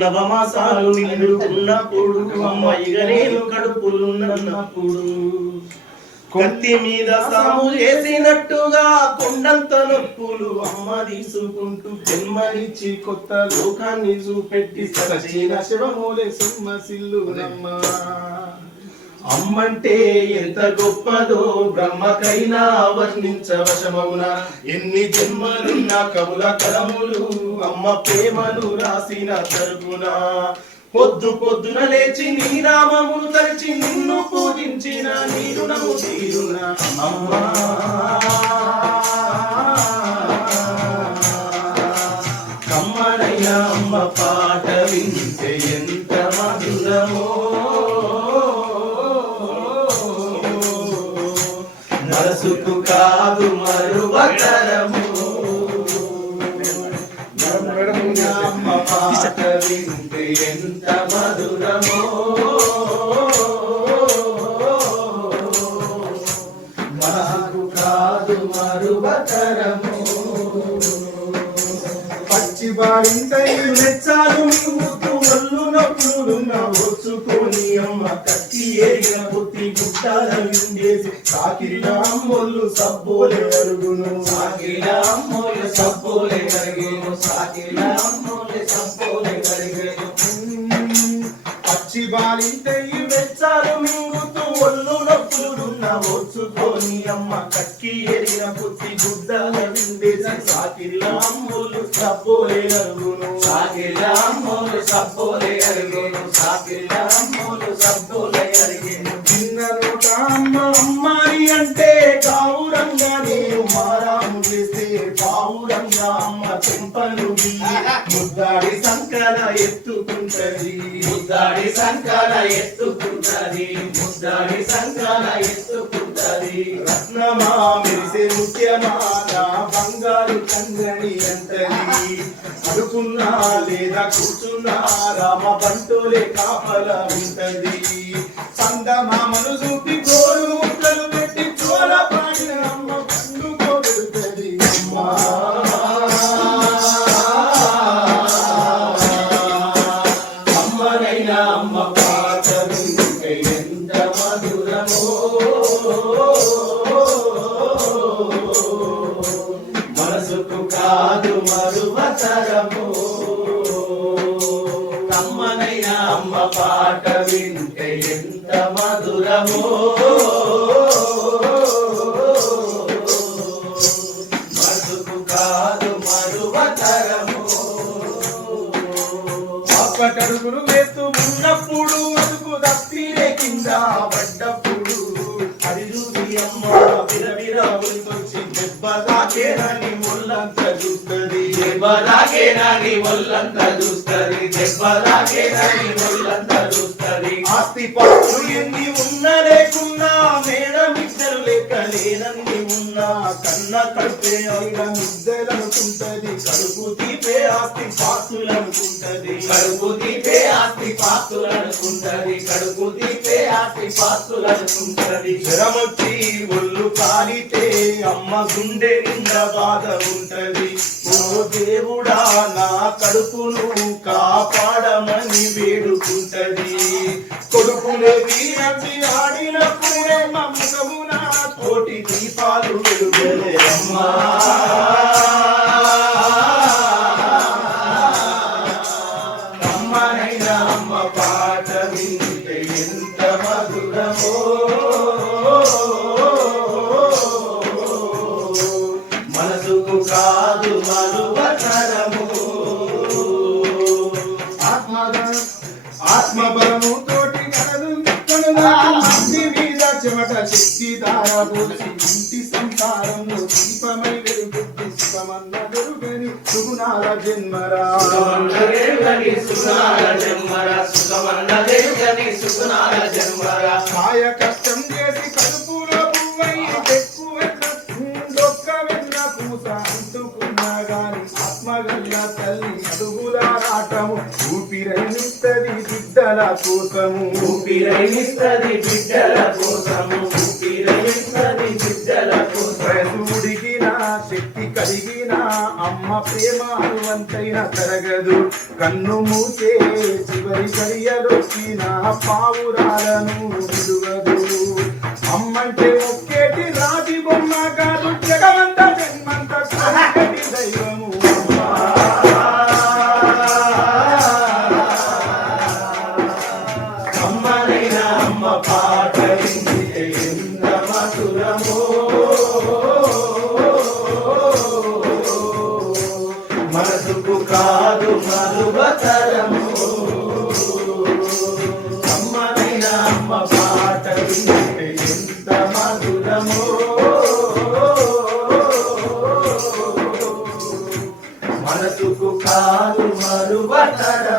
నవమాసాలు నిండుకున్నప్పుడు అమ్మాయిగా నేను కడుపులున్నప్పుడు కత్తి మీద సాము చేసినట్టుగా కొండంత నొప్పులు అమ్మ తీసుకుంటూ జన్మనిచ్చి కొత్త లోకాన్ని చూపెట్టి సచిన శివమూలే సింహ సిల్లునమ్మ. అమ్మంటే ఎంత గొప్పదో బ్రహ్మకైనా వర్ణించవశమవునా. ఎన్ని జన్మలున్న కవుల కలములు అమ్మ ప్రేమను రాసిన తరుగునా. పొద్దు పొద్దున లేచి నీ నామమును తలచి నిన్ను పూజించిన నీ రుణము తీరునా అమ్మా. కమ్మనైన అమ్మ పాట వింటే ఎంత మధురమో. మనసుకు కాదు మరువతరము. అమ్మ పాట వింటే ఎంత మధురమో. మనసుకు కాదు మరువతరము. పచ్చి బారింతై మెచ్చాలు ముద్దు ఒళ్ళు నొప్పులున్న వచ్చుకొని అమ్మ కత్తి ఏగిన బుద్ధి గుట్టాల విండేసి సాకిరిన అమ్మోళ్ళు సబ్బోలే అరుగును. సాకిరిన అమ్మోళ్ళు సబ్బోలే కరిగేను. సాకిరిన అమ్మోళ్ళు సబ్బోలే కరిగేను. పచ్చి బారింతై మెచ్చాలు మింగుతూ ఒళ్ళు నొప్పులున్న వచ్చుకొని అమ్మ కక్కి ఎరిగిన బుద్ధి గుడ్డాల విండేసి సాకిరిన అమ్మోళ్ళు సబ్బోలే అరుగును. సాకిరిన అమ్మోళ్ళు సబ్బోలే అరుగును. సాకిరిన అమ్మోళ్ళు సబ్బోలే అరిగేను. చిన్న నోట అమ్మ అమ్మాయి అంటే కావురంగా నేను మారాము చేస్తే పావురంగా అమ్మ చెంపలు ముద్దాడి సంకల ఎత్తుకుంటది. ముద్దాడి సంకల ఎత్తుకుంటది. ముద్దాడి సంకల ఎత్తుకుంటది. రత్నమా మెరిసే ముత్యమా నా బంగారు కంగని అంటది. అడుకున్నా లేదా కూర్చున్నా రామ బంటోలే కాపల ఉంటది. సందమామను చూపి గోరు ముద్దలు పెట్టి చోర పాడిన అమ్మ పండుకోబెడుతది. అమ్మా అమ్మనైనా అమ్మ పాట వింటే ఎంత మధురమో. మనసుకు కాదు మరువతరము. అమ్మనైనా అమ్మ పాట వింటే ఎంత మధురమో. మనసుకు కాదు మరువతరము. అప్పటడుగులు వేస్తూ ఉన్నప్పుడు అదుకు దప్పిరే కింద పడ్డప్పుడు అది చూసి అమ్మ విరవిర ఒలికొచ్చి దెబ్బ తాకేనని ఒళ్ళంతా చూస్తుంది. దెబ్బ తాకేనని ఒళ్ళంతా చూస్తుంది. దెబ్బ తాకేనని ఒళ్ళంతా చూస్తుంది. ఆస్తి పాత్రలు ఎన్ని ఉన్నా లేకున్నా మేడం ఇద్దరు లేక లేనన్ని ఉన్నా కన్న కడుపే అయిన ముద్దలనుకుంటది. కడుపు తీపే ఆస్తి పాత్రులు అనుకుంటది. కడుపు తీపే ఆస్తి పాత్రులు అనుకుంటది. కడుపు తీపే ఆస్తి పాత్రులు అనుకుంటది. జ్వరమొచ్చి ఒళ్ళు కాలితే అమ్మ గుండె నిండా బాధ ఉంటది. ఓ దేవుడా నా కడుపును కాపాడమని వేడుకుంటది. కొడుకులే వీరచి ఆడినప్పుడే మమ్మకమున కోటి దీపాలు వెలుగలే అమ్మా. అమ్మనైనా అమ్మ పాట వింటే ఎంత మధురమో. మనసుకు కాదు మరువతరము. ఆత్మబలము తోటి మీద చెమట శక్తి దారబోసి ఇంటి సంసారంలో దీపమై వెలుగుద్ది. సుఖమన్న వెరుగని సుగుణాల జన్మరా. కాయ కష్టం చేసి కడుపులో పువ్వై ఎక్కువ డొక్క వెన్న పూస అంటుకున్నా గాని ఆత్మ మగల్ల తల్లి అడుగులారాటము ఊపిరైనిస్తది బిడ్డల కోసము ఊపిరైనిస్తది బిడ్డల కోసము ఊపిరైనిస్తది బిడ్డల కోసం ఉడిగిన శక్తి కలిగిన అమ్మ ప్రేమ అనువంతైన తరగదు కన్ను మూసే చివరి గడియలొచ్చిన పావురాలను విడువదు అమ్మంటే ఒక్కేటి రాతి బొమ్మ కాదు జగమంత జన్మంత కటి దైవము అమ్మనైనా అమ్మ పాట వింటే ఎంత మధురమో మనసుకు కాదు మరువతరము అమ్మనైనా అమ్మ పాట వింటే ఎంత మధురమో మనసుకు కాదు మరువతరము